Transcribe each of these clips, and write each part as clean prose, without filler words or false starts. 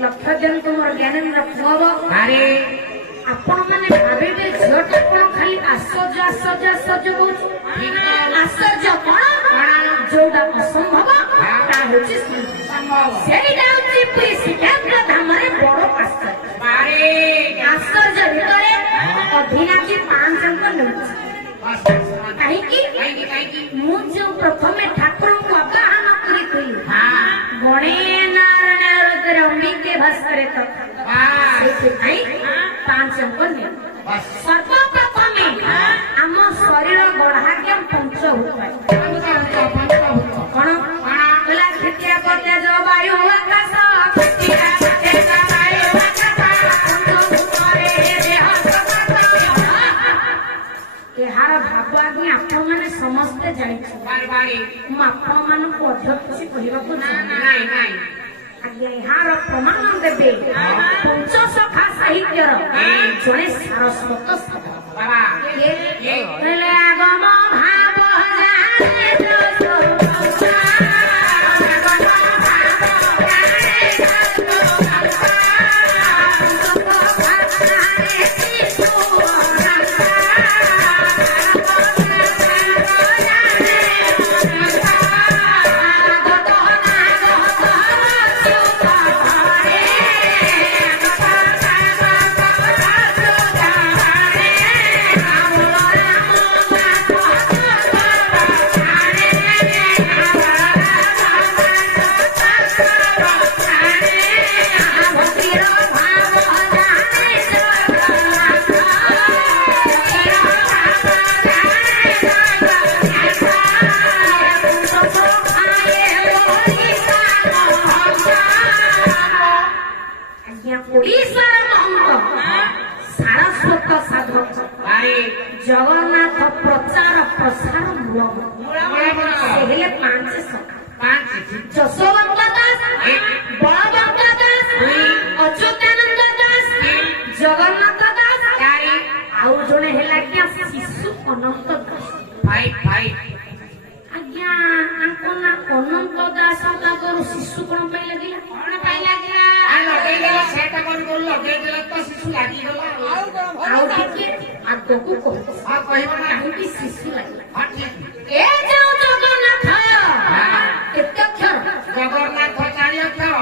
लक्ष्य दियंतु मोर ज्ञानेन्द्र पुअब अरे आपण माने भाबिबे झियोटा कोन खाली आश्चर्य आश्चर्य आश्चर्य बोलछ आश्चर्य कोन जोडा असंभव ता होछि सेइडा होछि पुरी सिद्धांत धामरे बड़ आश्चर्य अरे आश्चर्य भितरे अभिनाची पांच अंक नेउछि काहेकि मु जो प्रथमे ठाकुर को आवाहन करी कई गणे नारायण रमी के भास्करे तो पांच अंक ने सर्वप्रथमे आम शरीर गढ़ाज्ञ पंच होता कौन बोला तृतीय पर्याय जो वायु आकाश यार भाव आज्ञा आपण मैंने समस्ते जानी आपण मान को अध्यक्ष कहवा आज्ञा यार प्रमाण देवे पंचसखा साहित्यर जड़े सारस्वत आगम भाव जगन्नाथ प्रचार प्रसार मूल पांच सखा जशोवंत दास बलवंत दास अच्युतानंद दास जगन्नाथ दास आउ जने हेला क्या शिशु अनंत दास आज्ञा आंकना अनंत दास ताकर शिशु कोन पई लागिला लगेई देला सेटा कोन लगेई देला तो शिशु लागि गला आउ ठीक आगो को कहबा ना कि शिशु लागि ए जाओ जगन्नाथ केते अक्षर जगन्नाथ चारि अक्षर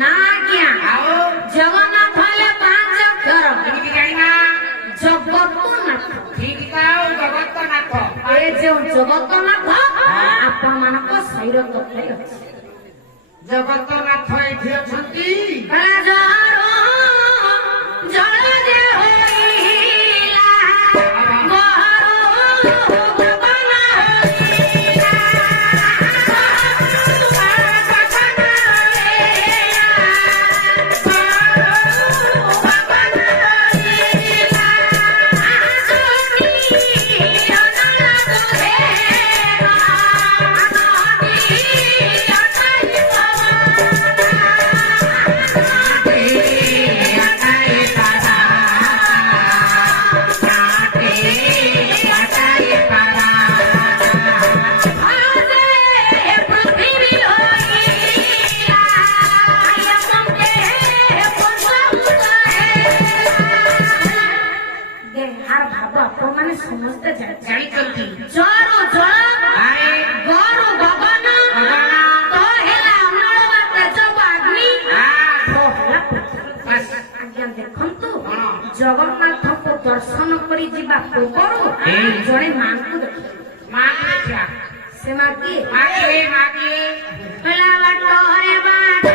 ना क्या आओ जगन्नाथ ले पांच अक्षर किनि जानिना जगन्नाथ ठीक काओ जगन्नाथ ए जो जगन्नाथ आपण मानको शरीर तत्व अछि जगन्नाथ एठी अछंती राजारो जळ जे होइला गहरो भवन होइला जगन्नाथ को दर्शन करी जीवा पूर्व जड़े मां को देखा से मागे पहला बाटरे बाट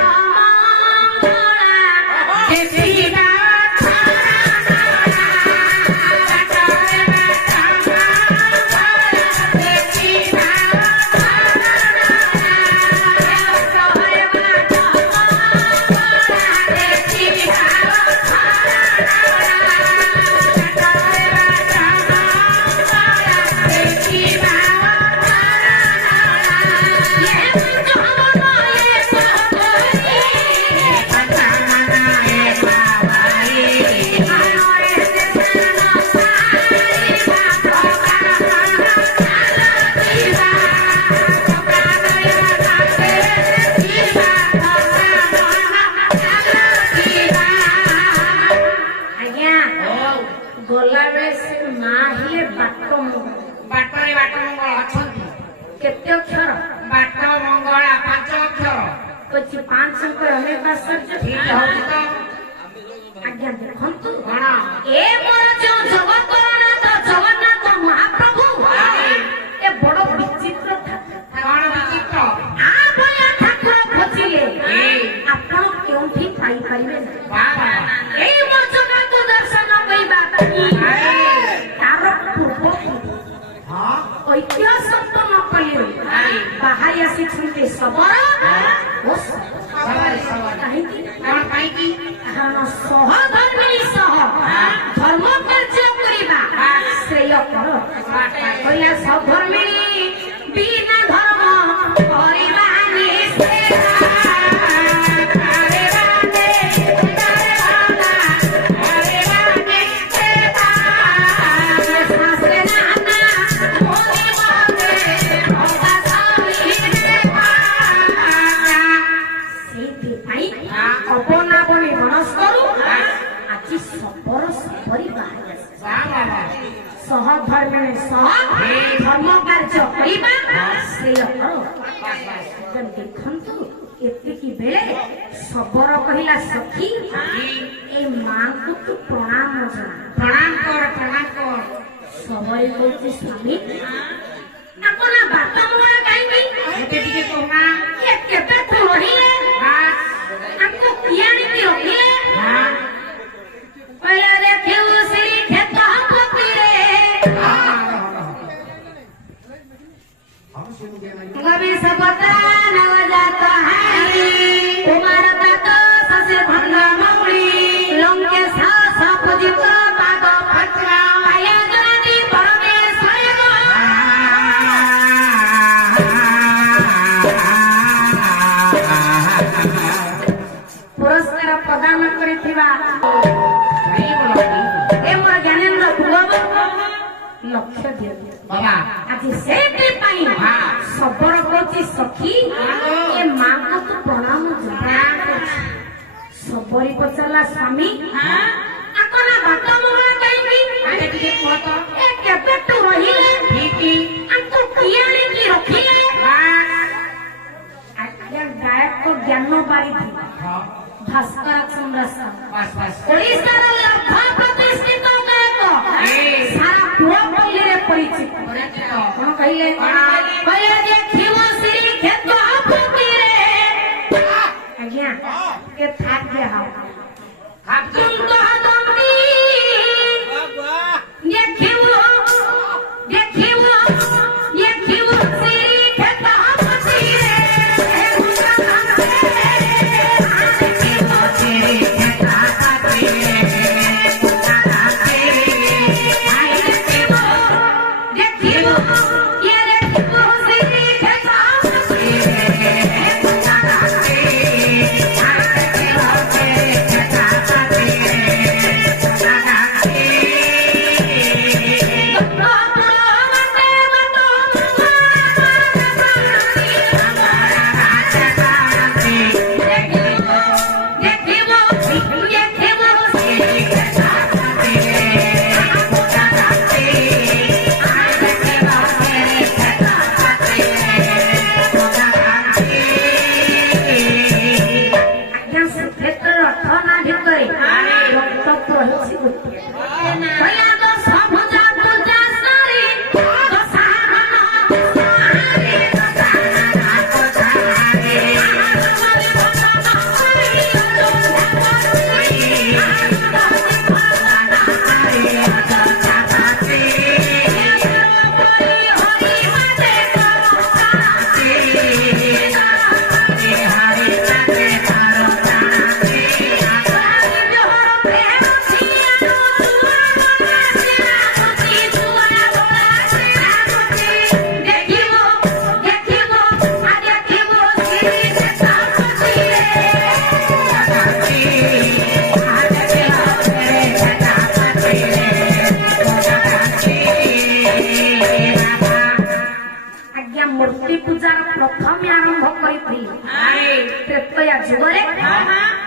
मंगला ବାଟରେ ବାଟ ମଙ୍ଗଳ ଅଛନ୍ତି କେତେ ଅକ୍ଷର? ବାଟ ମଙ୍ଗଳା 5 ଅକ୍ଷର କହୁଛି 5 ଅଙ୍କ ଅନେକ ଆଶ୍ଚର୍ଯ୍ୟ। ଠିକ ହଉଛି ତ ଆଜ୍ଞା ଦେଖନ୍ତୁ କଣ ଏ ମୋର ଯୋଉ ଜଗତନାଥ ଜଗନ୍ନାଥ ମହାପ୍ରଭୁ ଏ ବଡ ବିଚିତ୍ର ଠାକୁର। କଣ ବିଚିତ୍ର ଆ ଭଳିଆ ଠାକୁର ଖୋଜିଲେ ଆପଣ କେଉଁଠି ପାଇପାରିବେ ନାହିଁ। ବାବା ଏଇ ମୋ ଜଗନ୍ନାଥ ଦର୍ଶନ କରିବା ତାର ପୂର୍ବ ହଁ ଐତିହ୍ୟ ସମ୍ପନ୍ନ କଲେ ବାହାରି ଆସିଛନ୍ତି ଶବର ଓ କାହିଁକି? କଣ ପାଇଁକି କାରଣ ସହଧର୍ମିଣୀ ସହ ଧର୍ମ କାର୍ଯ୍ୟ କରିବା ଶ୍ରେୟ କର। କହିଲା ସହଧର୍ମିଣୀ ବିନା ଧର୍ମ କରିବା ନିଷେଧ। ଅବନାବନୀ ବନସ୍କରୁ ଆଜି ଶବର ସପରି ବାହାରି ଆସିଛି। ସହଧର୍ମିଣୀ ସହ ଧର୍ମ କାର୍ଯ୍ୟ କରିବା ଶ୍ରେୟ କର। ଦେଖନ୍ତୁ ଏତିକି ବେଳେ ଶବର କହିଲା ସଖୀ ଏ ମାଙ୍କୁ ତୁ ପ୍ରଣାମ ଜଣା। ପ୍ରଣାମ କର ଶବରୀ କହୁଛି ସ୍ୱାମୀ ଆପଣ ବାଟ ମଙ୍ଗଳା କାହିଁକି? ମତେ ଟିକେ କହୁନା ଏ କେବେ ତୁ ରହିଲେ ଆମକୁ କିଆଣିକି ରଖିଲେ? କହିଲା ଦେଖିବୁ ଶ୍ରୀ କ୍ଷେତ ପତିରେ କବି ସବତା ନବଜାତ ହାରି କୁମାର ତାତ ଶଶୀ ଭଣ୍ଡ ମౌଳି ଲଙ୍କେ ସାସ ପୂଜିତ ପାଦ ପତ୍ର ଆୟା ଜନନୀ ପରମେଶ୍ୱର ପୁରସ୍କାର ପ୍ରଦାନ କରିଥିବା ମୋର ଜ୍ଞାନେନ୍ଦ୍ର ପୂର୍ବ ଲକ୍ଷ୍ୟ ଦିଅନ୍ତି ବାବା ଆଜି ସେଥିପାଇଁ ଶବର କହୁଛି ସଖୀ ଏ ମାଙ୍କୁ ତୁ ପ୍ରଣାମ ଜଣା। ଶବରୀ ପଚାରିଲା ସ୍ୱାମୀ ଆପଣ ବାଟ ମଙ୍ଗଳା କାହିଁକି? ମତେ ଟିକେ କୁହ ତ ଏ କେବେଠୁ ରହିଲେ ଠିକ ଆମକୁ କିଏ ଆଣିକି ରଖିଲେ? ଆଜ୍ଞା ଗାୟକ ଜ୍ଞାନ ବାରିଧି ଭାସ୍କର ଚନ୍ଦ୍ର ଓଡ଼ିଶାର ଲକ୍ଷ ପ୍ରତିଷ୍ଠିତ ଗାୟକ ସାରା ପୁରପଲ୍ଲୀରେ ପରିଚିତ। କଣ କହିଲେ? କହିଲେ ଦେଖିବ ଶ୍ରୀ କ୍ଷେତ ପତିରେ ଆଜ୍ଞା ଏ ଥାକେ ହାଉ ତୁମକ ଦମ୍ବି ଦେଖିବ ଦେଖିବ ଦେଖିବ ଶ୍ରୀ କ୍ଷେତ ପତିରେ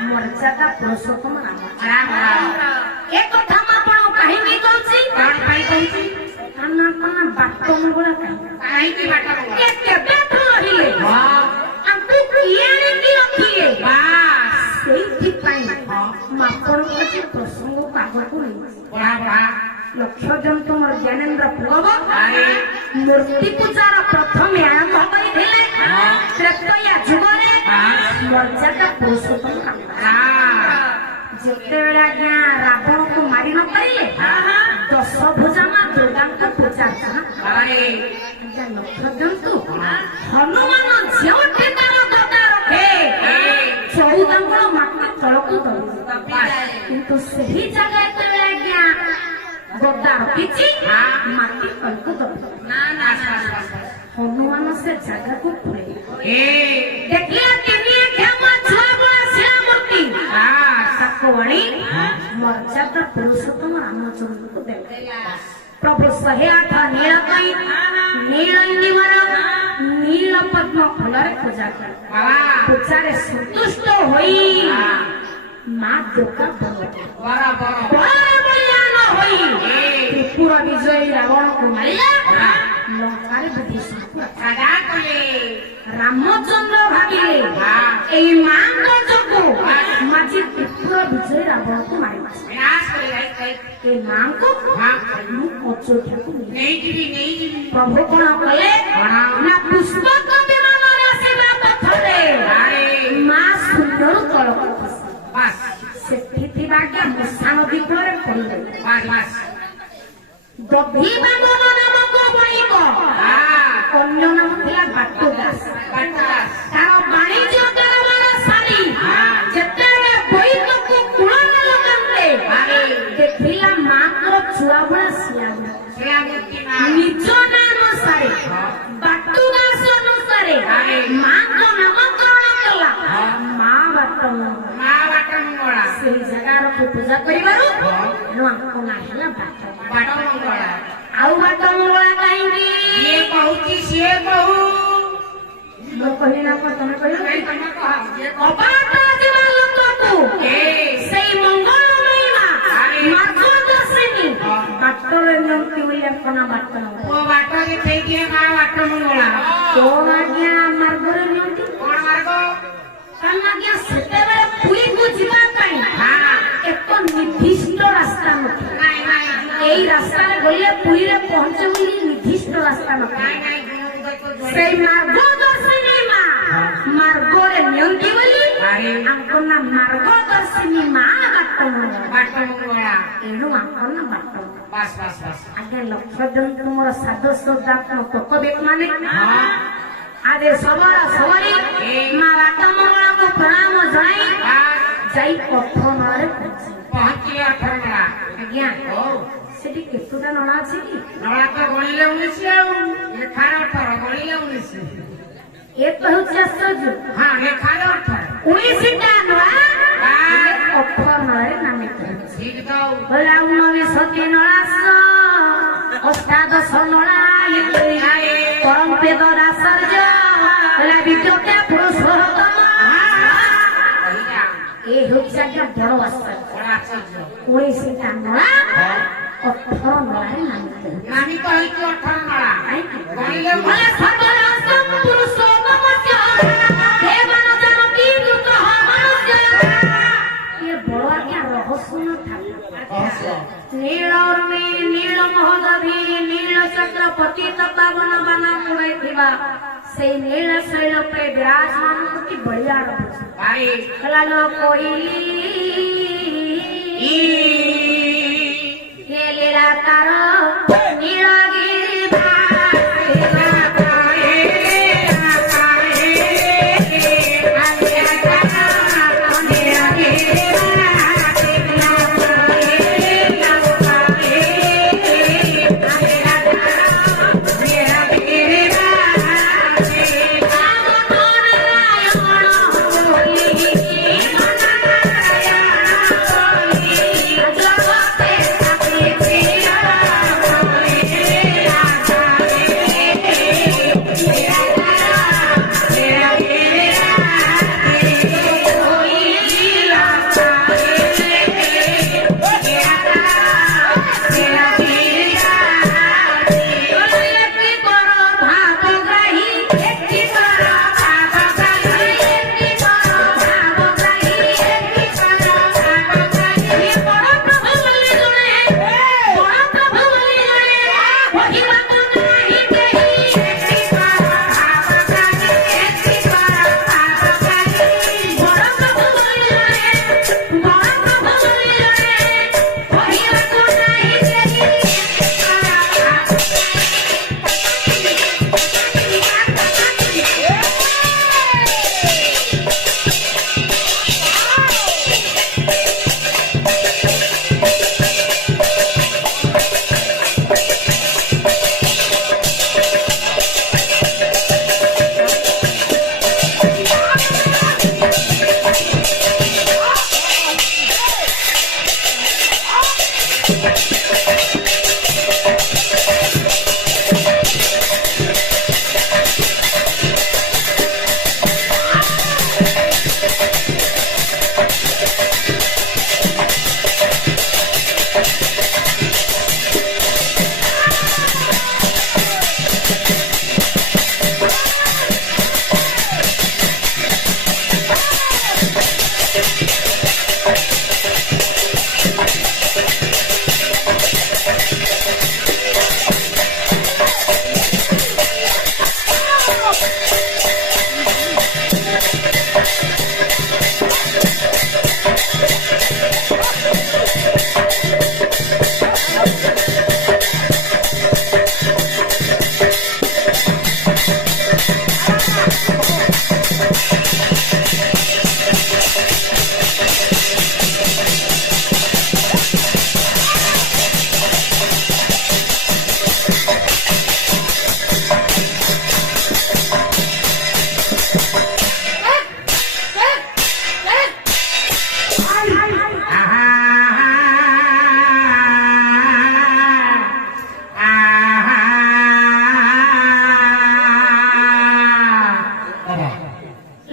ମର୍ଯ୍ୟାଦା ପୁରୁଷୋତ୍ତମ ରାମ। ଏ କଥା ମୁଁ ଆପଣଙ୍କୁ କାହିଁକି କହୁଛି? କଣ ପାଇଁ କହୁଛି? ଆନା କନା ବାଟ ମଙ୍ଗଳା କାହିଁକି ବାଟ ମଙ୍ଗଳା? ଏ କେବେଠୁ ରହିଲେ ହଁ ଆମକୁ କିଏ ଆଣିକି ରଖିଲେ ବାସ୍ ସେଇଥିପାଇଁ ଆପଣଙ୍କ ଯେ ପ୍ରସଙ୍ଗକୁ ଆଗକୁ ନେଇଛି ବଢା ବଢା ଲକ୍ଷ ଜନ୍ତୁ ମୋର ଜ୍ଞାନେନ୍ଦ୍ର ପୂର୍ବ ଆରେ ମୂର୍ତ୍ତି ପୂଜାର ପ୍ରଥମେ ଆରମ୍ଭ କରିଥିଲେ ତ୍ରେତୟା ଯୁଗରେ ମର୍ଯ୍ୟାଦା ପୁରୁଷୋତ୍ତମ ରାମ। ଯେତେବେଳେ ଆଜ୍ଞା ରାବଣକୁ ମାରି ନ ପାରିଲେ ଦଶଭୁଜା ମା ଦୁର୍ଗାଙ୍କ ପୂଜା ଅର୍ଚ୍ଚନା ଆରେ ଆଜ୍ଞା ଲକ୍ଷ ଜନ୍ତୁ ହନୁମାନ ଯେଉଁଠି ତାର ଗଦା ରଖେ 14 ଆଙ୍ଗୁଳ ମାଟି ତଳକୁ ଦବ କିନ୍ତୁ ସେହି ଜାଗା ଯେତେବେଳେ ଆଜ୍ଞା ଗଦା ରଖିଛି ମାଟି ତଳକୁ ଦବ ନା ନା ହନୁମାନ ସେ ଜାଗାକୁ ଖୋଳେ ଏ ଦେଖିଲା ତିନି କ୍ଷମା ଛୁଆ ବଳା ଶିଳା ମୂର୍ତ୍ତି ତାକୁ ଆଣି ମର୍ଯ୍ୟାଦା ପୁରୁଷୋତ୍ତମ ରାମଚନ୍ଦ୍ରଙ୍କୁ ଦେଲେ ପ୍ରଭୁ 108 ନୀଳ ପାଇଁ ନୀଳ ନିବାର ନୀଳ ପଦ୍ମ ଫୁଲରେ ପୂଜା କଲେ ପୂଜାରେ ସନ୍ତୁଷ୍ଟ ହୋଇ ମା ଦୁର୍ଗା ବଳବଳିଆନ ହୋଇ ତ୍ରିପୁର ବିଜୟୀ ରାବଣକୁ ମାରିଲା ଲଙ୍କାରେ ବୁଦ୍ଧିଶକ୍ତି ରାମଚନ୍ଦ୍ର ଭାବିଲେ ଏଇ ମାଙ୍କ ଯୋଗୁ ମାଝି ତ୍ରିପୁର ବିଜୟୀ ରାବଣକୁ ମାରିବା ଏ ମାଙ୍କୁ ମୁଁ ଅଯୋଧ୍ୟାକୁ ନେଇଯିବି ପ୍ରଭୁ କଣ କଲେ ନା ପୁଷ୍ପକ ବିମାନରେ ଆସିବା ପଥରେ ମା ସୁନ୍ଦର ତଳକୁ ସେଠି ଥିବା ଆଜ୍ଞା ମୂଷା ନଦୀ କୂଳରେ ପଡ଼ିଲେ ଦଧିବାମନ ନାମକ ବଣିକ ଅନ୍ୟ ନାମ ଥିଲା ବାଟୁଦାସ ତାର ବାଣିଜ୍ୟ କାରବାର ସାରି ଯେତେବେଳେ ବୋଇତକୁ କୂଳରେ ଲଗାନ୍ତେ ଦେଖିଲା ମାଙ୍କର ଛୁଆ ଭଳିଆ ଶିଆ ନିଜ ନାଁ ଅନୁସାରେ ବାଟୁଦାସ ଅନୁସାରେ ମାଙ୍କ ନାମକରଣ କଲା ମା ବାଟମଙ୍ଗଳା ସେଇ ଜାଗାରକୁ ପୂଜା କରିବାରୁ ଆଙ୍କ ନାଁ ହେଲା ବାଟମଙ୍ଗଳା ଆଉ ବାଟମଙ୍ଗଳା କାହିଁକି ସିଏ କହୁଛି ସିଏ କହୁ ମୁଁ କହିଲି ନା ତମେ କହିଲ ଅବାଟ ଯିବା ଲୋକକୁ ସେଇ ମଙ୍ଗଳମୟୀ ମା ମାର୍ଗଦର୍ଶିନୀ ବାଟରେ ନିଅନ୍ତି ବୋଲି ଆଙ୍କ ନାଁ ବାଟମଙ୍ଗଳା ବାଟରେ ସେଇଠି ମା ବାଟମଙ୍ଗଳା କଣ ଆଜ୍ଞା ମାର୍ଗରେ ନିଅନ୍ତି କଣ ମାର୍ଗ କାରଣ ଆଜ୍ଞା ସେତେବେଳେ ପୁରୀକୁ ଯିବା ପାଇଁ ଏକ ନିର୍ଦ୍ଦିଷ୍ଟ ରାସ୍ତା ନଥିଲା ଏଇ ରାସ୍ତାରେ ଗଲେ ପୁରୀରେ ପହଞ୍ଚେ ବୋଲି ନିର୍ଦ୍ଦିଷ୍ଟ ରାସ୍ତା ନଥିଲା ସେଇ ମାର୍ଗଦର୍ଶିନୀ ମା ମାର୍ଗରେ ନିଅନ୍ତି ବୋଲି ଆଙ୍କ ନାଁ ମାର୍ଗଦର୍ଶିନୀ ମା ବାଟମଙ୍ଗଳା ଏଣୁ ଆଙ୍କ ନାଁ ବାଟମଙ୍ଗଳା ଆଜ୍ଞା ଲକ୍ଷ ଜନ୍ତୁ ମୋର ସାଧୁ ଶ୍ରଦ୍ଧାତ୍ମ ତୋକବେକ ମାନେ ଆଜି ସବର ସବରି ମା ବାଟମଙ୍ଗଳାକୁ ପ୍ରଣାମ ଜଣାଇ ଯାଇ କଠନରେ ପହଞ୍ଚିଲେ 18 ନଳା ଆଜ୍ଞା ସେଠି କେତେଟା ନଳା ଅଛି କି ନଳା ତ ଗଣିଲେ 19 ଆଉ ଲେଖାରେ 18 ଗଣିଲେ 19 ଏ ତ ହେଉଛି ଆଶ୍ଚର୍ଯ୍ୟ ହଁ ଲେଖାରେ 18 19ଟା ନଳା 18 ନଳାରେ ନାମିତ ଠିକ ତ ବୋଲେ 19 ନଳାସ ଅଷ୍ଟାଦଶ ନଳା ପରମ ବେଦ ରାସର୍ଯ୍ୟ ବୋଲେ ବିଦ୍ୟୁତ ପୁରୁଷୋତ୍ତମ ଏ ହେଉଛି ଆଜ୍ଞା ବଡ ଆଶ୍ଚର୍ଯ୍ୟ 19ଟା ନଳା 18 ନଳାରେ ନାମିତ ନାମିତ ହେଇଛି 18 ନଳା ଗଣିଲେ ବୋଲେ ସର୍ବରାସ ପୁରୁଷୋତ୍ତମ ଦେବନ ଜାନକୀ ଦୁତ ମନୁଷ୍ୟ ଏ ବଡ ଆଜ୍ଞା ରହସ୍ୟ ନୀଳର୍ମୀ ନୀଳ ମହୋଦଧି ନୀଳ ଚକ୍ରପତି ପାବନ ବାନ ମୁଡ଼େଇଥିବା ସେଇ ନୀଳ ଶୈଳ ଉପରେ ବିରାଜମାନ ଅତି ବଳିଆ ରହୁଛି ଲାଲ କୋଇଲି ଲୀଳା ତାର ନୀଳଗିରି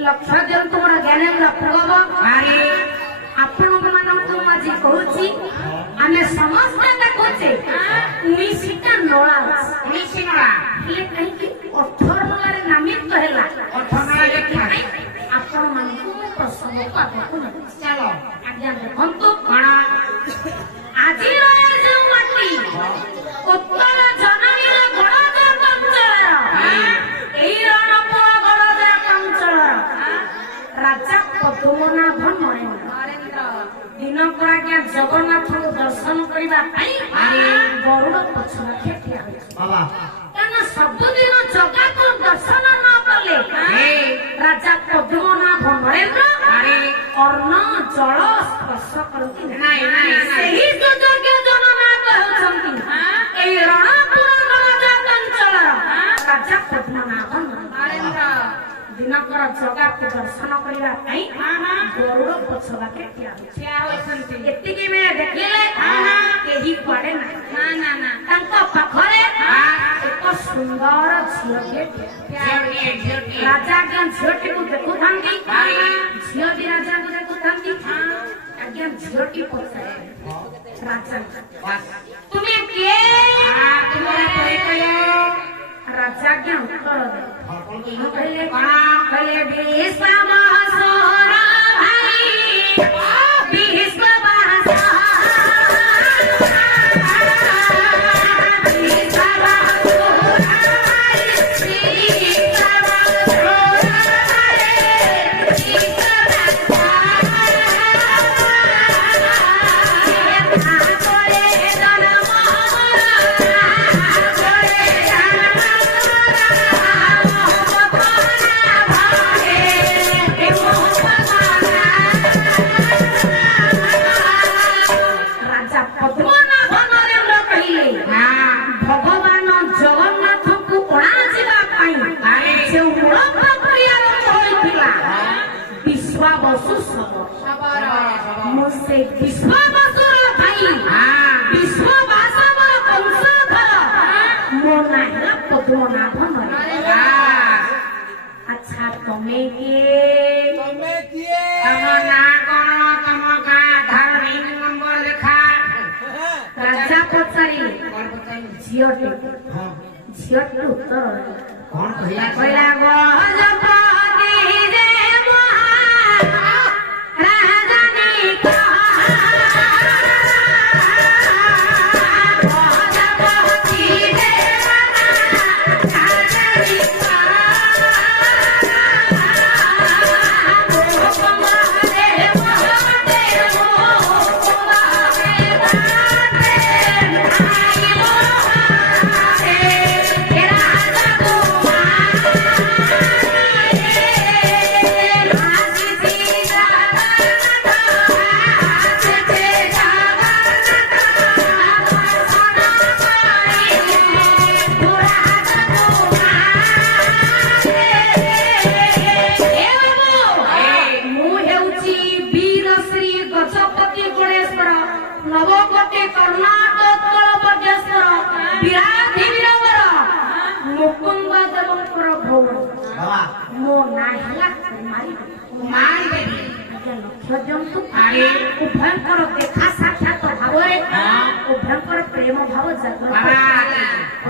ଲକ୍ଷ୍ୟ ଦିଅନ୍ତୁ ମୋର ଜ୍ଞାନେନ୍ଦ୍ର ପ୍ରଭବ ଆପଣମାନଙ୍କୁ ମୁଁ ଆଜି କହୁଛି ଆମେ ସମସ୍ତେ ଦେଖୁଛେ 19ଟା ନଳା ହେଲେ କାହିଁକି 18 ନଳାରେ ନାମିତ ହେଲା ଆପଣମାନଙ୍କୁ ମୁଁ ପ୍ରସଙ୍ଗକୁ ଆଗକୁ ନେବି। ଆଜ୍ଞା ଦେଖନ୍ତୁ ଆଜିର ଯେଉଁ ମାଟି ଉତ୍ତର ଜନନୀର ଗଣଜାତ ଅଞ୍ଚଳର ଏଇ ରଣପୁର ଗଣଜାତ ଅଞ୍ଚଳର ରାଜା ପଦ୍ମନାଭ ନରେନ୍ଦ୍ର ଦିନକର ଆଜ୍ଞା ଜଗନ୍ନାଥଙ୍କୁ ଦର୍ଶନ କରିବା ପାଇଁ ଗରୁଡ଼ ପଛରେ ଠିଆ ହୋଇଛି। କାରଣ ସବୁଦିନ ଜଗାକୁ ଦର୍ଶନ ନ କଲେ ରାଜା ପଦ୍ମନାଭ ନରେନ୍ଦ୍ର ଅନ୍ନ ଜଳ ସ୍ପର୍ଶ କରନ୍ତି ନାହିଁ। ସେହି ସୁଯୋଗ୍ୟ ଜନନାଥ ହେଉଛନ୍ତି ଏଇ ରଣପୁର ଗଣଜାତ ଅଞ୍ଚଳର ରାଜା ପଦ୍ମନାଭ ନରେନ୍ଦ୍ର। ଦିନକର ଜଗାକୁ ଦର୍ଶନ କରିବା ପାଇଁ ଗରୁଡ଼ ପଛ ପାଖେ ଠିଆ ହୋଇଛନ୍ତି। ଏତିକି ବେଳେ ଦେଖିଲେ କେହି କୁଆଡେ ନାହିଁ। ତାଙ୍କ ପାଖରେ ଏକ ସୁନ୍ଦର ଝିଅଟିଏ ରାଜା ଆଜ୍ଞା ଝିଅଟିକୁ ଦେଖୁଥାନ୍ତି, ଝିଅ ବି ରାଜାକୁ ଦେଖୁଥାନ୍ତି। ଆଜ୍ଞା ଝିଅଟି ପଚାରେ ରାଜା ତୁମେ କିଏ? ରାଜା ଆଜ୍ଞା ଉତ୍ତର ଦେଲେ କହିଲେ ବିଶ୍ୱାବସୁର ଭାଇ ବିଶ୍ୱାବସୁର अच्छा तमे किए तम ना कौन तम का आधार नंबर लिखा राजा पचारि झियोटी झियोटी उत्तर कौन कहला गजपति रे राजनी नवकोटे कर्नाटक ବିରାଧି ବିରବର ମୁକୁନ୍ଦ ଦେବଙ୍କର ଭଉଣୀ ମୋ ନାଁ ହେଲା କୁମାରୀ ଦେବୀ। ଲକ୍ଷ୍ୟ ଦିଅନ୍ତୁ ଉଭୟଙ୍କର ଦେଖା ସାକ୍ଷାତ ଭାବରେ ଉଭୟଙ୍କର ପ୍ରେମ ଭାବ ଜାଗ୍ରତ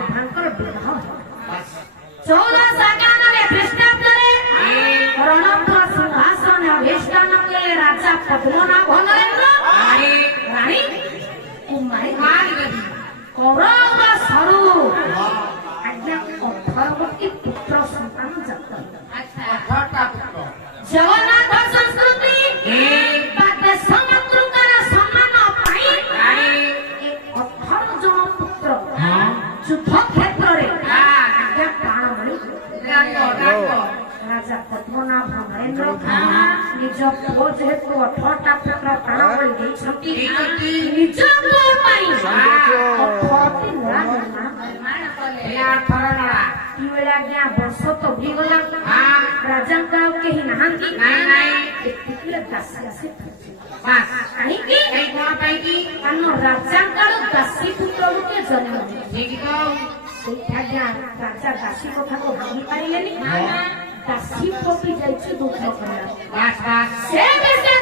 ଉଭୟଙ୍କର ବିବାହ 1491 ଖ୍ରୀଷ୍ଟାବ୍ଦରେ ରଣପୁର ସିଂହାସନ ଅଧିଷ୍ଠାନ କଲେ ରାଜା ପଦ୍ମନାଭ ନରେନ୍ଦ୍ର ରାଣୀ କୁମାରୀ କୌରବ ସରୁ ଆଜ୍ଞା 18ଟି ପୁତ୍ର ସନ୍ତାନ ଜାତ ଜଗନ୍ନାଥ ସଂସ୍କୃତି ବା ଦେଶ ମାତୃକାର ସମ୍ମାନ ପାଇଁ 18 ଜଣ ପୁତ୍ର ଯୁଦ୍ଧ କ୍ଷେତ୍ରରେ ଆଜ୍ଞା ପ୍ରାଣବଳି ରାଜା ପଦ୍ମନାଭ ନରେନ୍ଦ୍ର ନିଜ ପୁଅ ଯେହେତୁ 18ଟା ପୁତ୍ର ପ୍ରାଣବଳି ଦେଇଛନ୍ତି ନିଜ ପୁଅ ପାଇଁ 18ଟି ନଳା ନିର୍ମାଣ କଲେ। ଆଜ୍ଞା ବର୍ଷ ତ ହୋଇଗଲା ରାଜାଙ୍କ ଆଉ କେହି ନାହାନ୍ତି ଏତିକିରେ ଦାସୀ ଆସି କାହିଁକି କାରଣ ରାଜାଙ୍କର ଦାସୀ ପୁତ୍ର ଗୋଟେ ଜନ୍ମ ସେଇଟା ଆଜ୍ଞା ରାଜା ଦାସୀ କଥାକୁ ଭାବି ପାରିଲେନି ଦାସୀ ପପି ଯାଇଛି ଦୁଃଖ କରିବା ସେ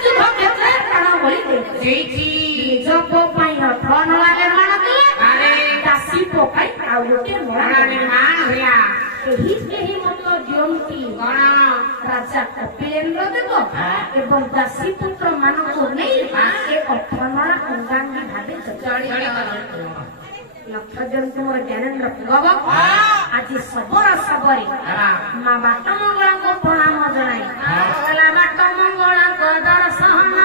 ଯୁଦ୍ଧ କ୍ଷେତ୍ରରେ ପ୍ରାଣ ବଳି ଦେଇଛି ନିଜ ପୁଅ ପାଇଁ 18 ନଳା ନିର୍ମାଣ କଲେ ଦାସୀ ପୁଅ ପାଇଁ ଆଉ ଗୋଟେ ନଳା ନିର୍ମାଣ ହେଲା। କେହି ମତ ଦିଅନ୍ତି ରାଜା କପିଳେନ୍ଦ୍ର ଦେବ ଏବଂ ଦାସୀ ପୁତ୍ର ମାନଙ୍କୁ ନେଇ ଏ 18 ନଳା ଅଙ୍ଗାଙ୍ଗୀ ଭାବେ ଲକ୍ଷ୍ୟ ଦିଅନ୍ତୁ ମୋର ଜ୍ଞାନେନ୍ଦ୍ର ପୁରବ ଆଜି ଶବର ଶବରେ ମା ବାଟ ମଙ୍ଗଳାଙ୍କୁ ପ୍ରଣାମ ଜଣାଇ ବାଟ ମଙ୍ଗଳାଙ୍କ ଦର୍ଶନ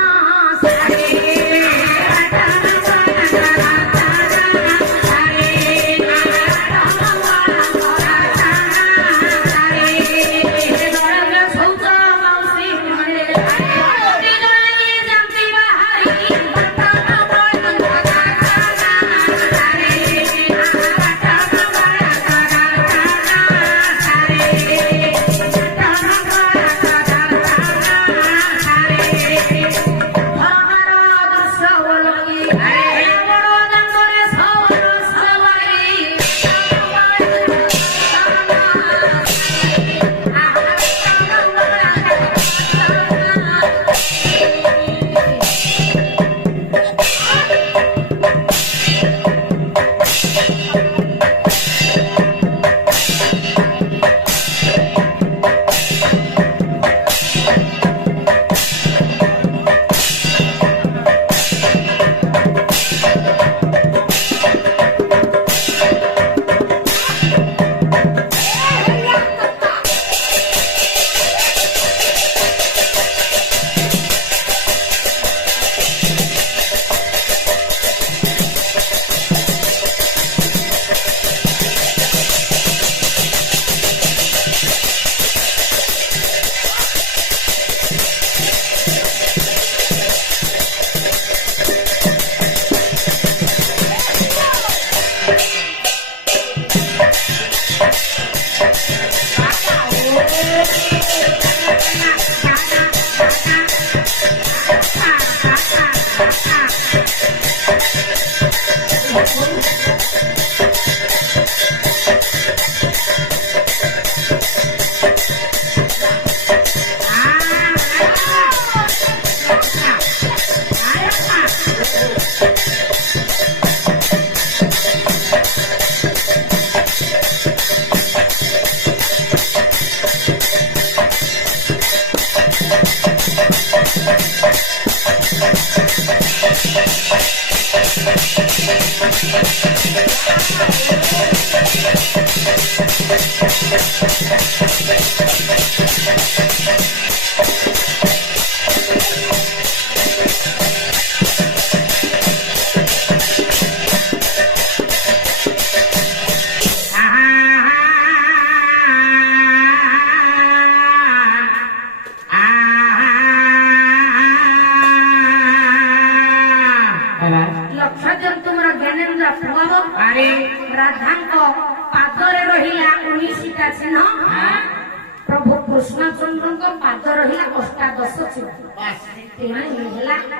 प्रभु कृष्णचंद्र पाद रहा 18 चिन्ह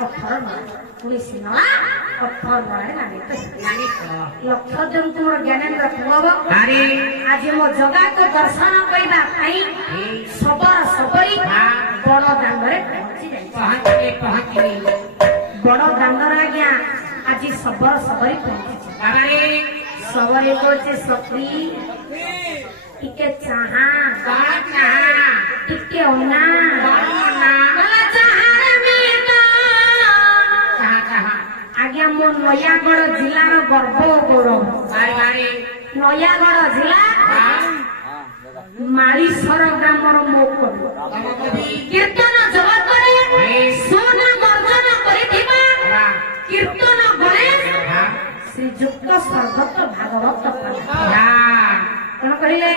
18 नला ଲକ୍ଷ ଜଣ ତୁମର ଜ୍ଞାନେନ୍ଦ୍ର ପୁଅ ଆଜି ମୋ ଜଗାକୁ ଦର୍ଶନ କରିବା ପାଇଁ ସବର ସବରି ବଡ ଦାଣ୍ଡରେ ପହଞ୍ଚି ବଡ ଦାଣ୍ଡରେ ଆଜ୍ଞା ଆଜି ସବର ସବରି ପହଞ୍ଚିଛି ସବରି କହୁଛି ସଖୀ ଟିକେ ଚାହା ଟିକେ ଅନା ଆଜ୍ଞା ମୋ ନୟାଗଡ଼ ଜିଲ୍ଲାର ଗର୍ବ ଗୌରବ ନୟାଗଡ଼ ଜିଲ୍ଲା ମାଳିଶ୍ୱର ଗ୍ରାମର ମୋ କବି କୀର୍ତ୍ତନ ଜଗତରେ ସୁନାମ ଅର୍ଜନ କରିଥିବା କୀର୍ତ୍ତନ ଗଣେଶ ଶ୍ରୀଯୁକ୍ତ ସ୍ୱର୍ଗତ ଭାଗବତ କଣ କହିଲେ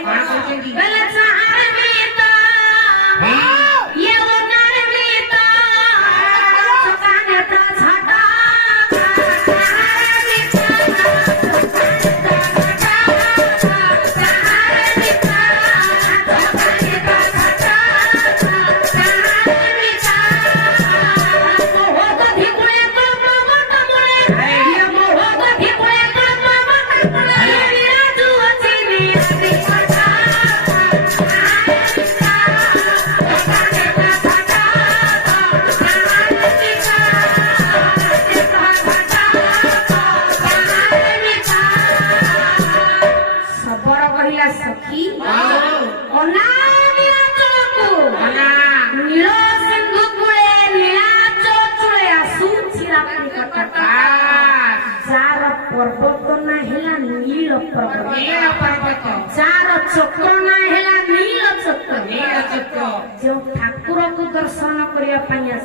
पर्वत ना हेला नील पर्वत चार चक्र ना हेला नील चक्र जो ठाकुर को दर्शन करने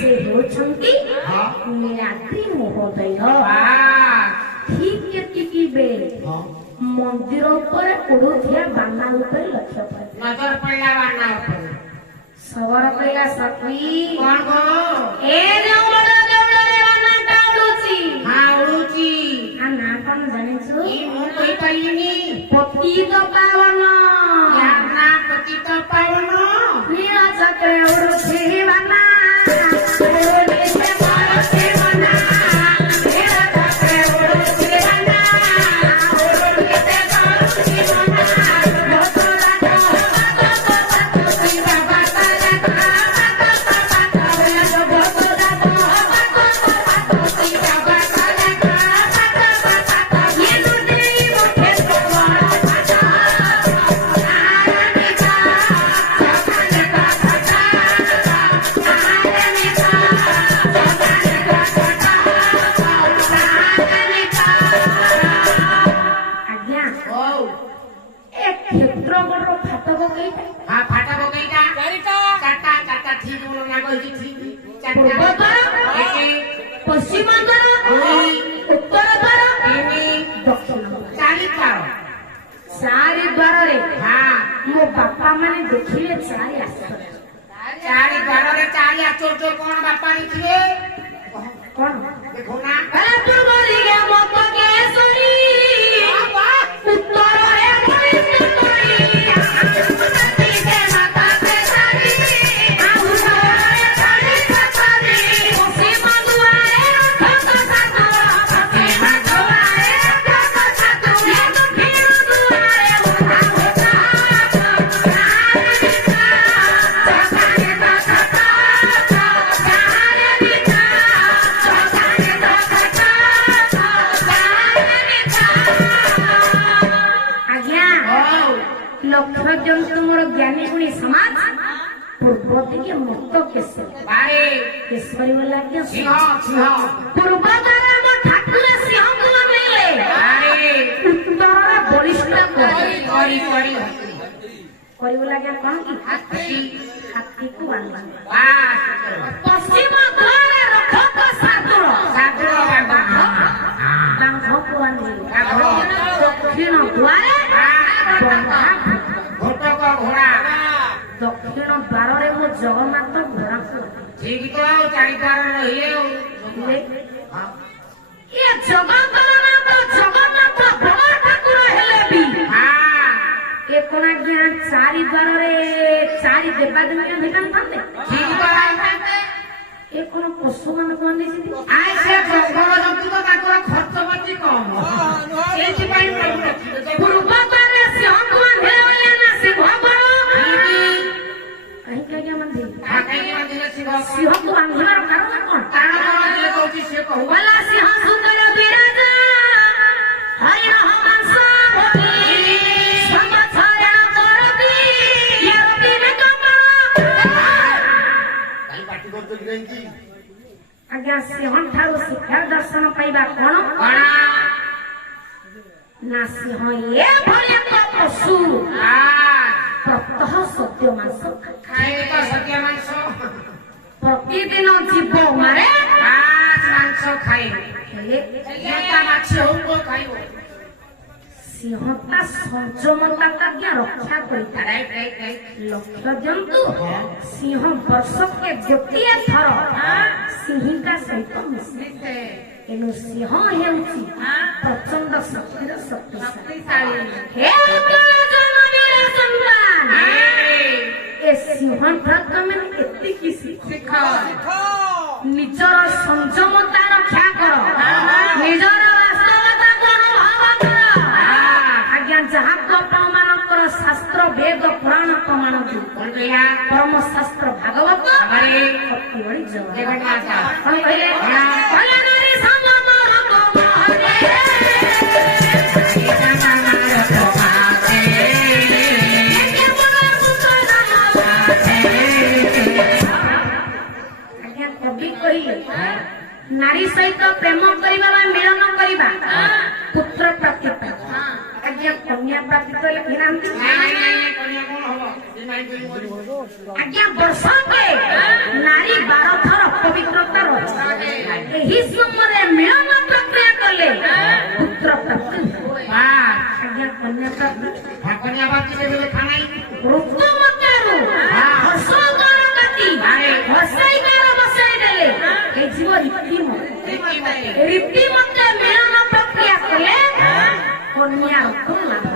से होछंती नीलाद्रि महोदय ठीक एतिकी बेले मंदिर ऊपर उड़ुथिया बाना ऊपर लक्ष्य पर नजर पड़ला बाना ऊपर सबर कइला सखी कोन गो ए देवड़ देवड़रे बाना टाउडुची हां उड़ुची आ ना कोन जानिछु ई मु कहि पाइनी पतित पावन या ना पतित पावन नील चक्र उड़ुची बाना चारि द्वार रे मो बापा माने देखिले चारि आश्चर्य चारि द्वार रे चारि आश्चर्य कोन बापा देखिले कोन देखो ना अरे पूर्वरी के मत केसरी उत्तर रे भविष्यवाणी सती के माता के सारी आउ रे सारी सतारी पश्चिम दुआरे रथ सातो पश्चिम दुआरे रथ सातो ये दक्षिण दुआरे उठा उठा लक्ष्य जन तुमर ज्ञानी गुणी समाज पूर्व दिखे मुक्त केसरी वाला के पूर्व द्वारा मो ठाकुर सिंह को मिले उत्तर बलिष्ठ करी वाला के कौन की हाथी को बांध पश्चिम द्वारे रखक साधुर बांध को बांध दक्षिण द्वारे दक्षिण द्वार रे मो जगन्नाथ घोड़ा ठीक तो चारि द्वार रहिले ये जगन्नाथ बड़ ठाकुर हेले भी हां ए कोना ज्ञान चारि द्वार रे चारि देवा देवी भेटन थाते ठीक तो ଏ କଣ ପଶୁମାନଙ୍କୁ ଆଣିଛନ୍ତି? ଆଇ ସେ ଜଙ୍ଗଲ ଜନ୍ତୁ ତ ତାଙ୍କର ଖର୍ଚ୍ଚ ପାତି କମ ସେଇଥିପାଇଁ ପ୍ରଭୁ ରଖିଲେ। ପୂର୍ବତରେ ସିଂହକୁ ବାନ୍ଧିଲେ ବୋଲି ନା ସିଂହ ବଳ କାହିଁକି ଆଜ୍ଞା ବାନ୍ଧିଲେ? କାହିଁକି ବାନ୍ଧିଲେ ସିଂହ? ସିଂହକୁ ବାନ୍ଧିବାର କାରଣ କଣ? କାରଣ କଣ ଯିଏ କହୁଛି ସିଏ କହୁ। ଗଲା ସିଂହ ସୁନ୍ଦର ବିରାଜ ହରିଣ ମାଂସ ଭୋଗୀ ସମଛାୟା କରତି ୟରତି ମେକମା। କାହିଁ ପାଟି କରୁଛ କି କାହିଁକି? ଆଜ୍ଞା ସିଂହ ଠାରୁ ଶିକ୍ଷା ଦର୍ଶନ ପାଇବା କଣ? ନା ସିଂହ ଏଭଳି ଏକ ପଶୁ ପ୍ରତଃ ସତ୍ୟ ମାଂସ ଖାଇଲେ ତ ସତ୍ୟ ମାଂସ ପ୍ରତିଦିନ ଜୀବ ମାରେ ମାଂସ ଖାଇବ ହେଲେ ମାଛି ହଉ ଖାଇବ। ସିଂହଟା ସଂଯମତାକୁ ଆଜ୍ଞା ରକ୍ଷା କରିଥାଏ। ଲକ୍ଷ୍ୟ ଦିଅନ୍ତୁ ସିଂହ ବର୍ଷକେ ଗୋଟିଏ ଥର ସିଂହିକା ସହିତ ମିଶିଥାଏ। ଏଣୁ ସିଂହ ହେଉଛି ପ୍ରଚଣ୍ଡ ଶକ୍ତିର ଶକ୍ତିଶାଳୀ। ହେ ଜନନୀର ସନ୍ତାନ, ଏ ସିଂହଠାରୁ ତମେ ଏତିକି ଶିଖ ନିଜର ସଂଯମତା ରକ୍ଷା କର, ନିଜର ବାସ୍ତବତାକୁ ଅନୁଭବ କର। ଆଜ୍ଞା ଯାହାକୁ ଆପଣମାନଙ୍କର ଶାସ୍ତ୍ର ବେଦ ପୁରାଣ ପ୍ରମାଣ ପରମ ଶାସ୍ତ୍ର ଭାଗବତ ଭଳି ଜଗନ୍ନାଥ କଣ କହିଲେ? ନାରୀ ସହିତ ପ୍ରେମ କରିବା ବା ମିଳନ କରିବା ପୁତ୍ର ପ୍ରାପ୍ତି ପାଇଁ। ଆଜ୍ଞା କନ୍ୟା ପ୍ରାପ୍ତି ତ ଲେଖିନାହାନ୍ତି। ଆଜ୍ଞା ବର୍ଷକେ ନାରୀ 12 ଥର ପବିତ୍ରତା ରହେ। ଏହି ସମୟରେ ମିଳନ ପ୍ରକ୍ରିୟା କଲେ ପୁତ୍ର ପ୍ରାପ୍ତି। ଆଜ୍ଞା କନ୍ୟା ପ୍ରାପ୍ତି ଋତୁମତାରୁ ହର୍ଷକାର କାଟି ହର୍ଷାଇକାର ବସାଇ ଦେଲେ ହେଇଯିବ ରୀତିମତ। ରୀତିମତେ ମିଳନ ପ୍ରକ୍ରିୟା କଲେ କନ୍ୟା ରତ୍ନ ଲାଭ।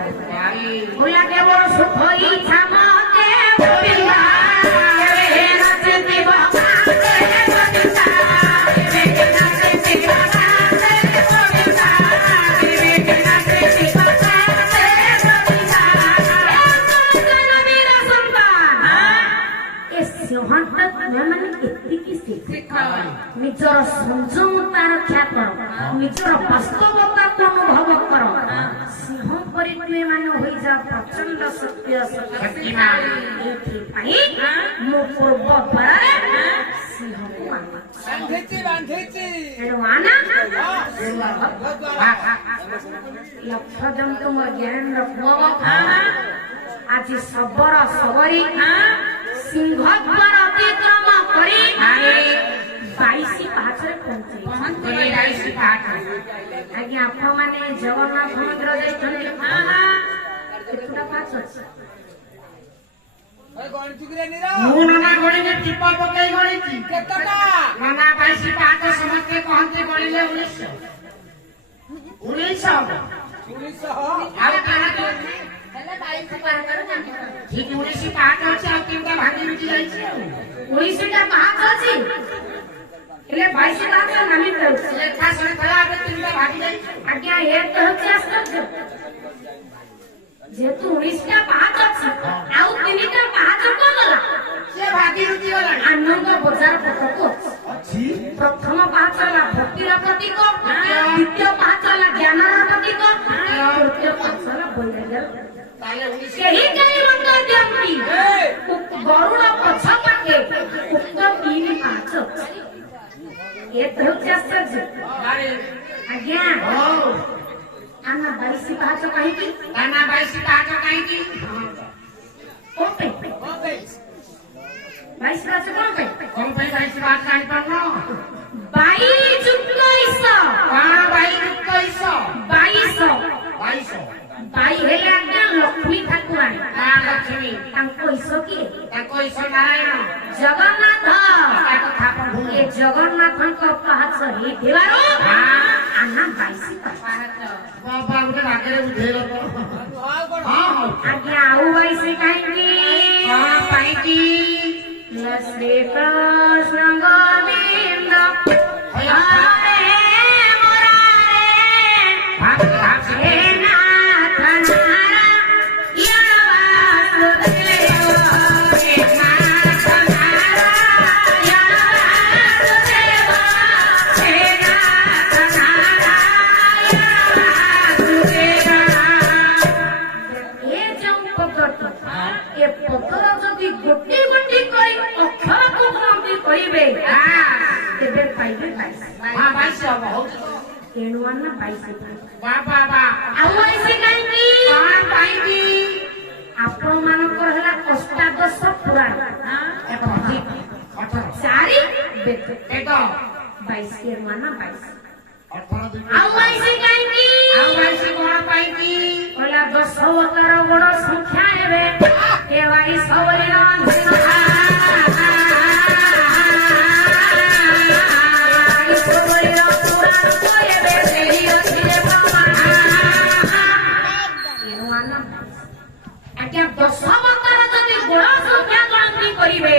ଭୋଲା କେବଳ ସୁଖ ଇଚ୍ଛା ମତେ ଗୋବିନ୍ଦା ନିଜର ସଂଯମତା ରକ୍ଷା କର, ନିଜର ବାସ୍ତବତାକୁ ଅନୁଭବ କର। ସିଂହ ପରି ତୁମେ ମାନେ ହୋଇଯାଅ ପ୍ରଚଣ୍ଡ ଶକ୍ତିର ଶକ୍ତିଶାଳୀ। ଏଥିପାଇଁ ମୁଁ ପୂର୍ବ ଦ୍ୱାରରେ ସିଂହକୁ ତେଣୁ ଆନା ଲକ୍ଷ୍ୟ ଜନ୍ତୁ ମୋ ଜ୍ଞାନେନ୍ଦ୍ର ପୁଅ ଆଜି ଶବର ଶବରୀ ସିଂହ ଦ୍ୱାର ଅତିକ୍ରମ କରି 22 ପାହାଚରେ ପହଞ୍ଚିଲେ। ଆଜ୍ଞା ଆପଣମାନେ ଜଗନ୍ନାଥ ମନ୍ଦିର ଯାଇଛନ୍ତି? କେତେଟା ପାହାଚ ଅଛି? ମୁଁ ନନା ଗଣିଲେ ଟିପ ପକେଇ ଗଣିଛି କେତେଟା ନନା 22 ପାହାଚ ସମସ୍ତେ କହନ୍ତି ଗଣିଲେ 1900 ଆଉ କାହା ଠିକ 19 ପାହାଚ ଅଛି ଆଉ 3ଟା ଭାଙ୍ଗି ଲୁଚି ଯାଇଛି। ଆଉ 19ଟା ପାହାଚ ଅଛି ହେଲେ 22 ପାହାଚ ନାମି ଯାଉଛି। ଲେଖା ଶୁଣିଥିଲା ଏବେ 3ଟା ଭାଙ୍ଗି ଯାଇଛି। ଆଜ୍ଞା ଏ ତ ହେଉଛି ଆଶ୍ଚର୍ଯ୍ୟ। ଯେହେତୁ 19ଟା ପାହାଚ ଅଛି ଆଉ 3ଟା ପାହାଚ କଣ ଗଲା? ସେ ଭାଙ୍ଗି ଲୁଚି ଗଲାଣି। ଆନନ୍ଦ ବଜାର ପଟକୁ ଅଛି। ପ୍ରଥମ ପାହାଚ ହେଲା ଭକ୍ତିର ପ୍ରତୀକ, ଦ୍ୱିତୀୟ ପାହାଚ ହେଲା ଜ୍ଞାନର ପ୍ରତୀକ, ତୃତୀୟ ପାହାଚ ହେଲା ବୈରାଗ୍ୟର। କେହି କେହି ମତ ଦିଅନ୍ତି ଗରୁଡ଼ ପଛ ପାଖେ ଉକ୍ତ 3 ପାହାଚ ଅଛି। ଏ ତ ହେଉଛି ଆଶ୍ଚର୍ଯ୍ୟ। ଆଜ୍ଞା ଆନା 22 ପାହାଚ କାହିଁକି? ନାନା 22 ପାହାଚ କାହିଁକି? କଣ ପାଇଁ 22 ପାହାଚ କଣ ପାଇଁ? କଣ ପାଇଁ 22 ପାହାଚ ଜାଣିପାରୁନ? 22 ଯୁକ୍ତ ଇଶ। କଣ 22 ଯୁକ୍ତ ଇଶ? 22 22 ହେଲେ ଆଜ୍ଞା ଲକ୍ଷ୍ମୀ ଠାକୁରାଣୀ। ଲକ୍ଷ୍ମୀ ତାଙ୍କ ଇଶ କିଏ? ତାଙ୍କ ଇଶ ନାରାୟଣ ଜଗନ୍ନାଥ। ଏ ଜଗନ୍ନାଥଙ୍କ ପାହାଚ ହେଇଥିବାରୁ ଆନା 22 ପାହାଚ। ବାବା ଗୋଟେ ବାଗରେ ବୁଝେଇଲ ତ। ଆଜ୍ଞା ଆଉ 22 କାହିଁକି? କଣ ପାଇଁକି? ଶ୍ରୀ କୃଷ୍ଣ ଗୋବିନ୍ଦ ହରେ ମୁରାରେ ହେ ନାଥ ନାରାୟଣ ବାସୁଦେବ ହେ ନାଥ ନାରାୟଣ ବାସୁଦେବ ହେ ନାଥ ନାରାୟଣ ବାସୁଦେବ। ଏ ଯୋଉ ପଦଟି ଏ ପଦର ଯଦି ଗୋଟି ଗୋଟି କରି ଅକ୍ଷରକୁ ଗଣତି କରିବେ ତେବେ ପାଇବେ 22। ତେଣୁ ଆନା 22। ଆଉ 22 କାହିଁକି? ଆପଣ ମାନଙ୍କର ହେଲା ଅଷ୍ଟାଦଶ ପୁରାଣ 4 ବେଦ 22 ଏଣୁ ଆନା 22। ଆଉ 22 କାହିଁକି? କହିଲା 10 ଅକାର ବଡ ସଂଖ୍ୟା ହେବେ ଏ 22 ବୋଲି ଆଜ୍ଞା 10 ଅକାର ଯଦି ବଡ ସଂଖ୍ୟା ଗଣତି କରିବେ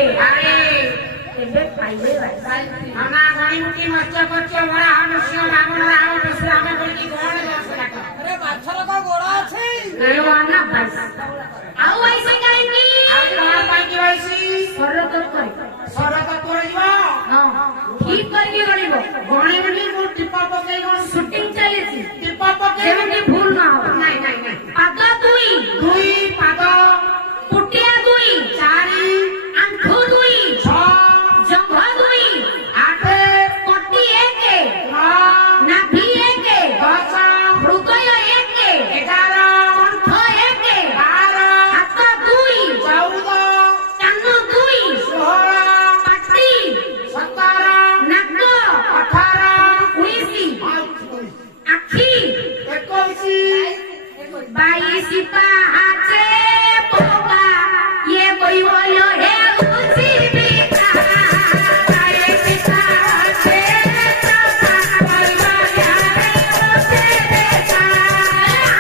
ତେବେ ପାଇବେ 22। ତେଣୁ ଆନା 22। ଆଉ 22 କାହିଁକି? ଠିକ କରିକି ଗଣିବ। ସୁଟିଂ ଚାଲିଛି ଯେମିତି ଭୁଲ ନ ହବ। ପାଦ 2 ପୁଟିଆ 2 ଆଣ୍ଠୁ 2 ଜଙ୍ଘ 2 କଟି 1 ନାଭି 1 ହୃଦୟ 1 କଣ୍ଠ 1 ହାତ 2 କାନ 2 ପାଟି ନାକ 19 ଆଖି 22 ପାହାଚେ ପୋକା ଇଏ କହିବ ଲୋ ହେ ଉଚି ବିକା 22 ପାହାଚେ ପୋକା କହିବ ୟାରେ ଉଚି ବିକା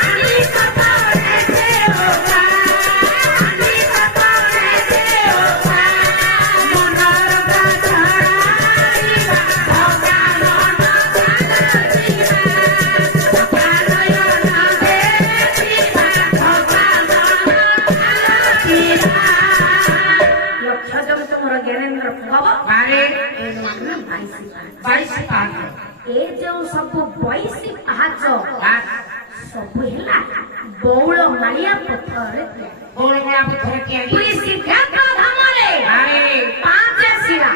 ଆନି ସତରେ ସେ ଓକା ଆନି ସତରେ ସେ ଓକା ମନର ଛାଡ଼ିବା ଭଗା ମନ ଛାଡ଼ିବା ଲକ୍ଷ୍ୟ ଜଗତ ମୋର ଜ୍ଞାନେନ୍ଦ୍ର ପ୍ରଭବ 22 ପାହାଚ। ଏ ଯୋଉ ସବୁ 22 ପାହାଚ ସବୁ ହେଲା ବଉଳ ମାଳିଆ ପଥରରେ ପୁରୀ ସିଦ୍ଧାର୍ଥ ଧାମରେ 5 ଶିଳା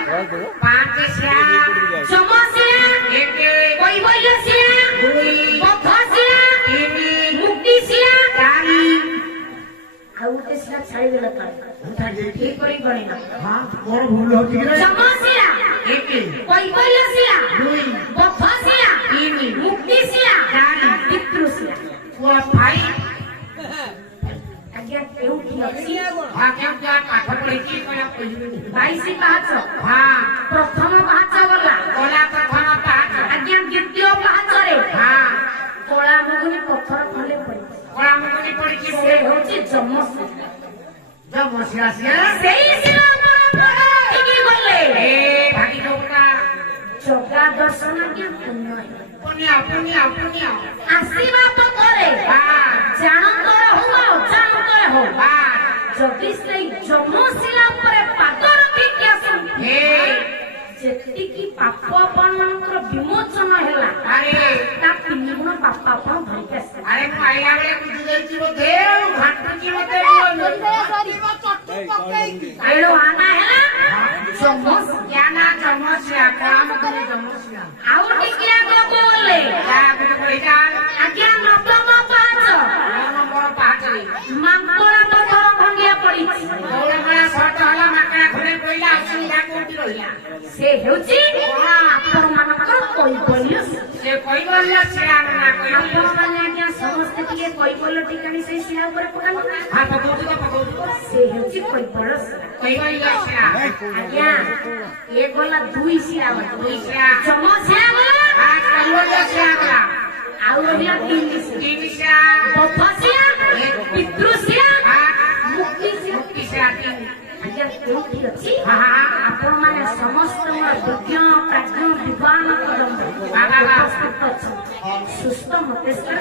ଯମଶିଳା କୈବଲ୍ୟ ଶିଳା ବଦ୍ଧ ଶିଳା ମୁକ୍ତି ଶିଳା ଆଉ ଗୋଟେ ଶିଳା ଛାଡ଼ିଦେଲ ଠିକ କରି ଗଣିନ। ଯମଶିଳା କୈବଲ୍ୟ ଶିଳା ବଦ୍ଧ ଶିଳା ମୁକ୍ତି ଶିଳା ପିତୃଶିଳା। ଆଜ୍ଞା କେଉଁଠି ଅଛି? 22 ପାହାଚ। ପ୍ରଥମ ପାହାଚ ଗଲା ଆଜ୍ଞା ଦ୍ୱିତୀୟ ପାହାଚରେ କଳା ମୁଗୁନି ପଥର ଖଣ୍ଡେ ପଡିଛି ସେ ହଉଛି ଯମଶିଳା। ସେଇ ଶିଳା ଗଲେ ଜଗା ଦର୍ଶନ ପୁଣ୍ୟ ଆସିବା ପରେ ଜାଣଙ୍କର ହଉ ଅଜାଣଙ୍କର ହଉ ଯଦି ସେଇ ଯମଶିଳା ଉପରେ ପାଦ ରଖିକି ଆସନ୍ତି ଯେତିକି ପାପ ଆପଣ ମାନଙ୍କର ବିମୋଚନ ହେଲା ତା 3 ଗୁଣ ପାପ ଆପଣ ଧରିକି ଆସିବେ। ତେଣୁ ଆନା ହେଲା ଯମଶିଳା। ଆଉ ଟିକେ ଆଗକୁ ଗଲେ ଆଜ୍ଞା 9ମ ପାହାଚ ମାଙ୍କଡ ପଥର ଖଣ୍ଡିଆ ପଡିଛି ସେ ହେଉଛି ଆପଣ ମାନଙ୍କର କୈବଲ୍ୟ। ଆପଣମାନେ ଆଜ୍ଞା ସମସ୍ତେ ଟିକେ କୈବଲ୍ୟ ଟିକାଣି ସେଇ ଶିଳା ଉପରେ ପକାନ୍ତୁ। ସେ ହେଉଛି କୈବଲ୍ୟ ଶିଳା। ଆଜ୍ଞା ଏ ଗଲା 2 ଶିଳା ଯମଶିଳା ଗଲା ଆଉ ରହିଲା 3 ଶିଳା ବଦ୍ଧ ଶିଳା ପିତୃଶିଳା ମୁକ୍ତି ଶିଳା। ଆଜ୍ଞା କେଉଁଠି ଅଛି? ସମସ୍ତ ମୋର ବିଜ୍ଞ ପ୍ରାଜ୍ଞ ବିଦ୍ୱାନ ଉପସ୍ଥିତ ଅଛନ୍ତି ସୁସ୍ଥ ମସ୍ତିଷ୍କର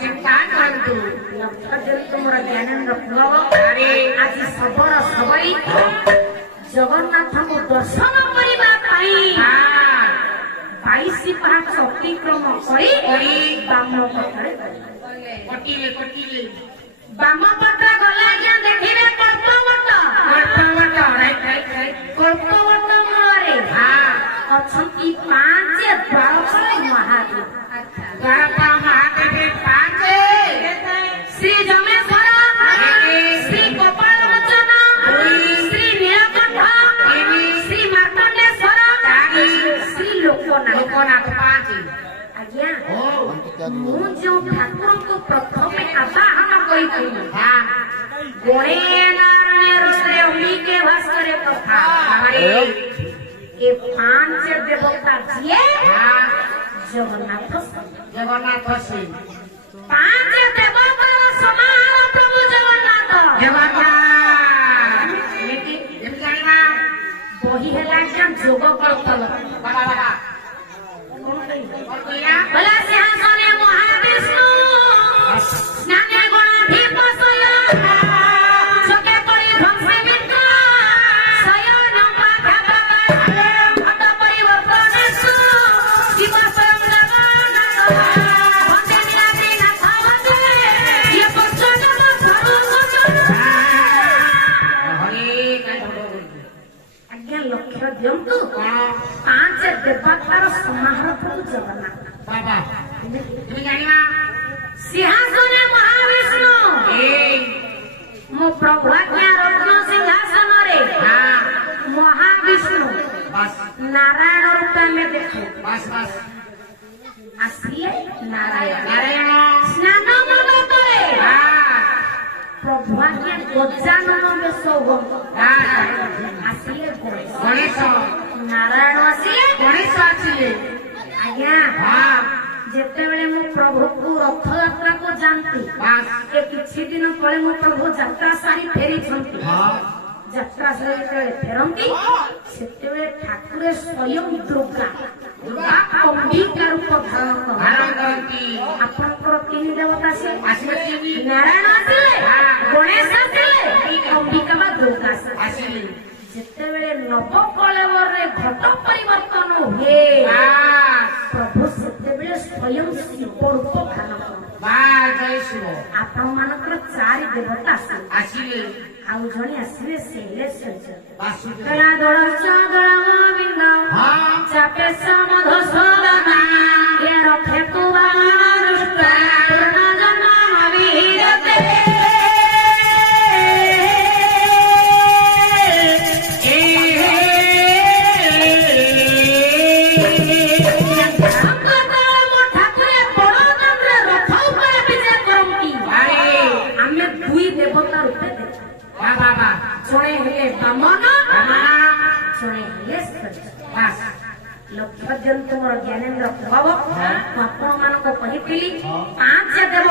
ଚିନ୍ତା କରନ୍ତୁ ଲକ୍ଷ୍ୟ ଯେହେତୁ ମୋର ଜ୍ଞାନେନ୍ଦ୍ର ପୁଅ ଆଜି ଶବର ସବଇ ଜଗନ୍ନାଥଙ୍କୁ ଦର୍ଶନ କରିବା ପାଇଁ 22 ପାହାଚ ଅତିକ୍ରମ କରି ବାମ ପଟରେ ବାମ ପଟ ଗଲେ ଆଜ୍ଞା ଦେଖିବେ କଳ୍ପବଟ ମୂଳରେ ଅଛନ୍ତି 5 ଦ୍ୱାରପାଳ ମହାଦେବ ଶ୍ରୀ ଯମେଶ୍ୱର ଶ୍ରୀ ଗୋପାଳ ମୋଚନ ଶ୍ରୀ ନୀଳକଣ୍ଠ ଶ୍ରୀ ମାର୍କଣ୍ଡେଶ୍ୱର ଶ୍ରୀ ଲୋକନାଥ ଆଜ୍ଞା ମୁଁ ଯେଉଁ ଠାକୁରଙ୍କୁ ପ୍ରଥମେ ଆବାହନ କରିଥିଲି ଗଣେ ନାରାୟଣ ଋଷରେ ଅମ୍ବିକେ ଭାସ୍କରେ କଥା ଏ 5 ଦେବତା ଯିଏ ଜଗନ୍ନାଥ ସିଂ 5 ଦେବତାର ସମାନ ପ୍ରଭୁ ଜଗନ୍ନାଥ ବହି ହେଲା ଆଜ୍ଞା ଯୋଗ କଳ୍ପଲ বলা সিংহাসনে মহাবিষ্ণু স্নানে গণাধিপ চোখে পড়ি ধ্বংসে বিদ্র শয়ন ঘট পরিবর্তনেশু শিব স্বয়ং জগন্নাথ বন্দে নীলাদ্রি নাথ বন্দে ইয়ে পঞ্চজন স্বরূপ আজ্ঞা লক্ষ্য দিয়ন্তু 5 দেবতার সমাহার প্রভু জগন্নাଥ ସିଂହାସନେ ମହାବିଷ୍ଣୁ ମୋ ପ୍ରଭୁ ଆଜ୍ଞା ରତ୍ନ ସିଂହାସନରେ ମହାବିଷ୍ଣୁ ନାରାୟଣ ରୂପେ ଆମେ ଦେଖୁ ଆସିଲେ ନାରାୟଣ ସ୍ନାନ ମଣ୍ଡପରେ ପ୍ରଭୁ ଆଜ୍ଞା ଗଜାନନ ବେଶ ଆସିଲେ ଗଣେଶ ନାରାୟଣ ଆସିଲେ ଆଜ୍ଞା ଯେତେବେଳେ ମୁଁ ପ୍ରଭୁକୁ ରଥଯାତ୍ରାକୁ ଯାଆନ୍ତି ଏ କିଛି ଦିନ ତଳେ ମୋ ପ୍ରଭୁ ଯାତ୍ରା ସାରି ଫେରିଛନ୍ତି ଯାତ୍ରା ସାରି ଯେତେବେଳେ ଫେରନ୍ତି ସେତେବେଳେ ଠାକୁରେ ସ୍ୱୟଂ ଦୁର୍ଗା ଅମ୍ବିକା ରୂପ ଧାରଣ କରନ୍ତି ଆପଣଙ୍କର 3 ଦେବତା ଆସିଲେ ନାରାୟଣ ଆସିଲେ ଗଣେଶ ଆସିଲେ ଅମ୍ବିକା ବା ଦୁର୍ଗା ଆସିଲେ ଯେତେବେଳେ ନବକଳେବରରେ ଘଟ ପରିବର୍ତ୍ତନ ହୁଏ ପ୍ରଭୁ ସେତେବେଳେ ସ୍ୱୟଂ ଶିବ ରୂପ ଧାରଣ କରନ୍ତି ଆପଣ ମାନଙ୍କର 4 ଦେବତା ଆସିଲେ ଆଉ ଜଣେ ଆସିଲେ ସେ ହେଲେ ସୂର୍ଯ୍ୟ ଦୋଳ ଚଦଳ ଗୋବିନ୍ଦ ଚାପେ ସମଧୂସୂଦନ ଏ ରଖେ କୁବାନ ଦୁଷ୍ଟ ପୂର୍ଣ୍ଣ ଜନ୍ମ ବିରତେ ଜଣେ ହେଲେ ବାମନ ଜଣେ ହେଲେ ଲକ୍ଷ୍ୟ ଦିଅନ୍ତୁ ମୋର ଜ୍ଞାନେନ୍ଦ୍ର ପ୍ରଭୁ ଆପଣ ମାନଙ୍କୁ କହିଥିଲି 5 ଦେବ